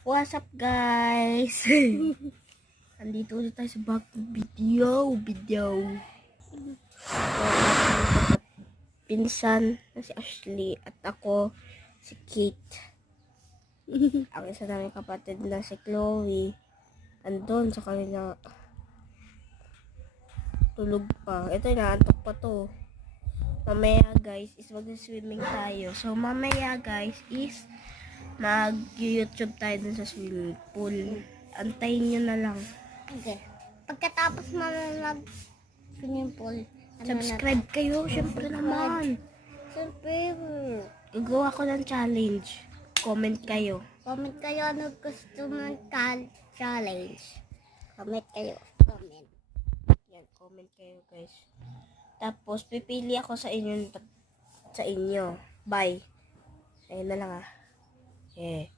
What's up guys? Andito ulit tayo sa bagong video. Pinsan na si Ashley at ako si Kate. Ang isa naming kapatid na si Chloe andun sa kanila tulog pa. Ito inaantok pa to. Mamaya guys is mag-swimming tayo. So mamaya guys is mag-YouTube tayo dun sa swimming pool. Antayin nyo na lang. Okay. Pagkatapos mag-swimming pool, Subscribe kayo, syempre naman. Siyempre, Gagawa ko ng challenge. Comment kayo. comment kayo ano gusto mong challenge. Comment kayo. Comment. Yan, comment kayo guys. Tapos, pipili ako sa inyo. Bye. Ayun na lang ah. Eh.